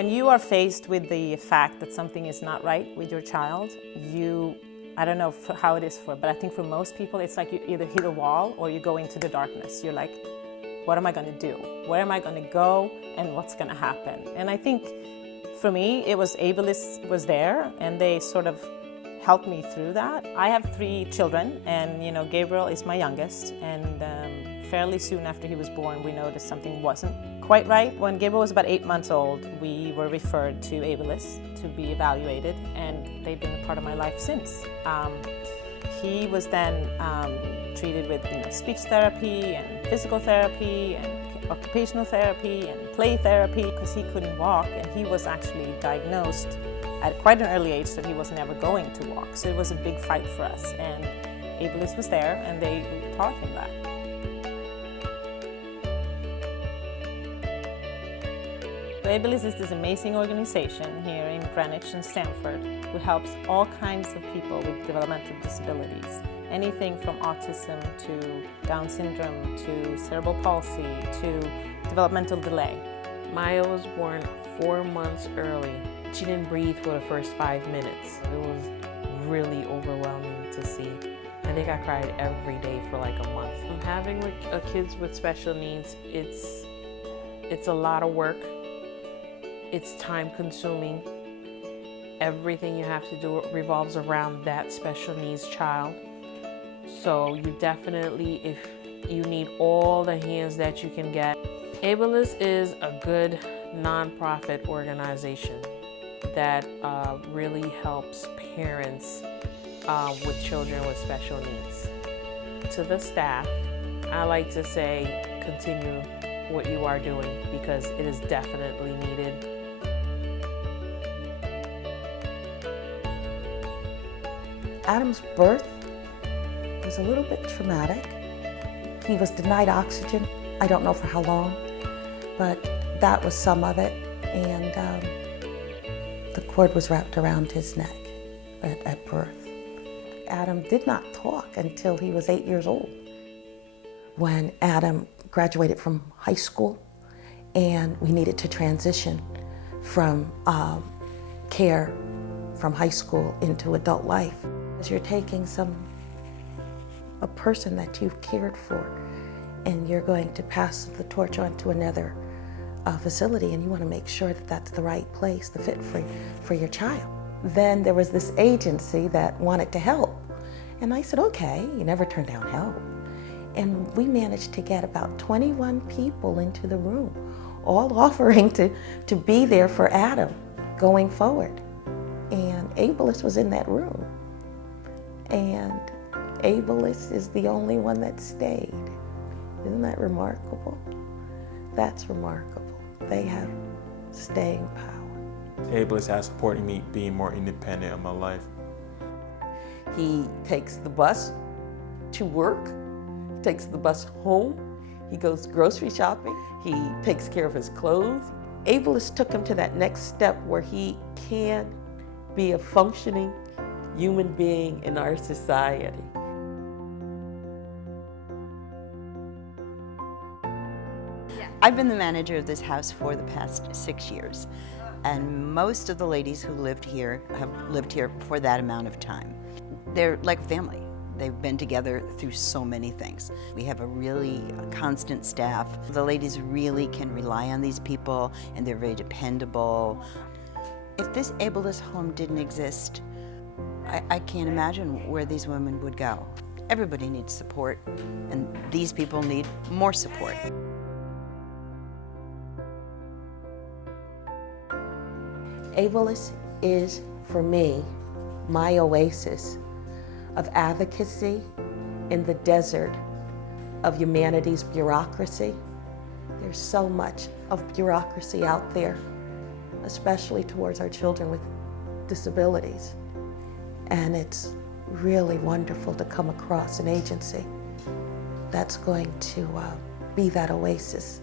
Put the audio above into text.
When you are faced with the fact that something is not right with your child, I don't know how it is but I think for most people, it's like you either hit a wall or you go into the darkness. You're like, what am I going to do? Where am I going to go? And what's going to happen? And I think for me, it was Abilis was there, and they sort of helped me through that. I have 3 children, and Gabriel is my youngest, and fairly soon after he was born, we noticed something wasn't quite right. When Gabriel was about 8 months old, we were referred to Abilis to be evaluated, and they've been a part of my life since. He was then treated with speech therapy and physical therapy and occupational therapy and play therapy because he couldn't walk, and he was actually diagnosed at quite an early age that he was never going to walk. So it was a big fight for us, and Abilis was there, and they taught him that. Abilis is this amazing organization here in Greenwich and Stamford who helps all kinds of people with developmental disabilities. Anything from autism to Down syndrome to cerebral palsy to developmental delay. Maya was born 4 months early. She didn't breathe for the first 5 minutes. It was really overwhelming to see. I think I cried every day for like a month. Having kids with special needs, it's a lot of work. It's time consuming. Everything you have to do revolves around that special needs child. So you definitely, if you need all the hands that you can get. Abilis is a good nonprofit organization that really helps parents with children with special needs. To the staff, I like to say continue what you are doing because it is definitely needed. Adam's birth was a little bit traumatic. He was denied oxygen. I don't know for how long, but that was some of it. And the cord was wrapped around his neck at birth. Adam did not talk until he was 8 years old. When Adam graduated from high school and we needed to transition from care from high school into adult life, you're taking a person that you've cared for and you're going to pass the torch on to another facility, and you want to make sure that that's the right place, the fit for your child. Then there was this agency that wanted to help, and I said, okay, you never turn down help. And we managed to get about 21 people into the room, all offering to be there for Adam going forward. And Abilis was in that room. And Abilis is the only one that stayed. Isn't that remarkable? That's remarkable. They have staying power. Abilis has supported me being more independent in my life. He takes the bus to work, takes the bus home, he goes grocery shopping, he takes care of his clothes. Abilis took him to that next step where he can be a functioning human being in our society. I've been the manager of this house for the past 6 years, and most of the ladies who lived here have lived here for that amount of time. They're like family. They've been together through so many things. We have a really constant staff. The ladies really can rely on these people, and they're very dependable. If this Abilis home didn't exist, I can't imagine where these women would go. Everybody needs support, and these people need more support. Abilis is, for me, my oasis of advocacy in the desert of humanity's bureaucracy. There's so much of bureaucracy out there, especially towards our children with disabilities. And it's really wonderful to come across an agency that's going to be that oasis